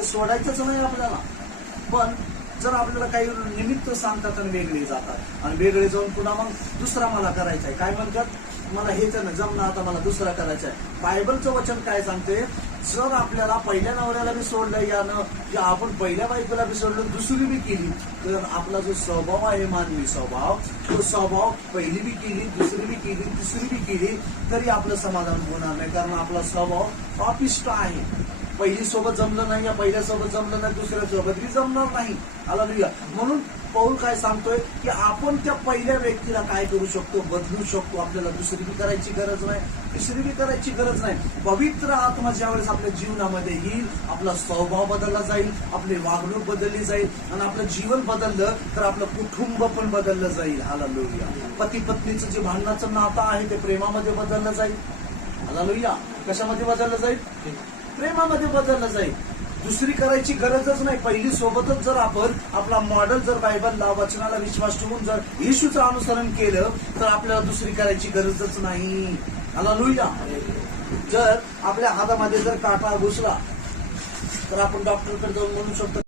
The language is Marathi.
ते सोडायचंच नाही आपल्याला. पण जर आपल्याला काही निमित्त सांगतात आणि वेगळे जातात आणि वेगळे जाऊन पुन्हा मग दुसरा मला करायचा आहे, काय म्हणतात, मला हेच ना जमणं, आता मला दुसरा करायचा आहे. बायबलचं वचन काय सांगते, जर आपल्याला पहिल्या नवऱ्याला बी सोडलं यानं, की आपण पहिल्या बायकोला बी सोडलं, दुसरी बी केली, तर आपला जो स्वभाव आहे, मानवी स्वभाव, तो स्वभाव पहिली बी केली, दुसरी बी केली, तिसरी बी केली, तरी आपलं समाधान होणार नाही. कारण आपला स्वभाव पापिष्ट आहे. पहिली सोबत जमलं नाही, या पहिल्या सोबत जमलं नाही, दुसऱ्या सोबत बी जमणार नाही. हालेलुया. म्हणून पौल काय सांगतोय, की आपण त्या पहिल्या व्यक्तीला काय करू शकतो, बदलू शकतो. आपल्याला दुसरी बी करायची गरज नाही, तिसरी बी करायची गरज नाही. पवित्र आत्मा ज्यावेळेस आपल्या जीवनामध्ये येईल, आपला स्वभाव बदलला जाईल, आपली वागणूक बदलली जाईल आणि आपलं जीवन बदललं तर आपलं कुटुंब पण बदललं जाईल. हालेलुया. पती पत्नीचं जे भांडणाचं नातं आहे ते प्रेमामध्ये बदललं जाईल. हालेलुया. कशामध्ये बदललं जाईल? प्रेमामध्ये बदललं जाईल. दुसरी करायची गरजच नाही. पहिली सोबतच जर आपण आपला मॉडेल जर बायबलला वचनाला विश्वास ठेवून जर येशूचं अनुसरण केलं तर आपल्याला दुसरी करायची गरजच नाही. हालेलुया. जर आपल्या हातामध्ये जर काटा घुसला तर आपण डॉक्टरकडे जाऊन म्हणू शकतो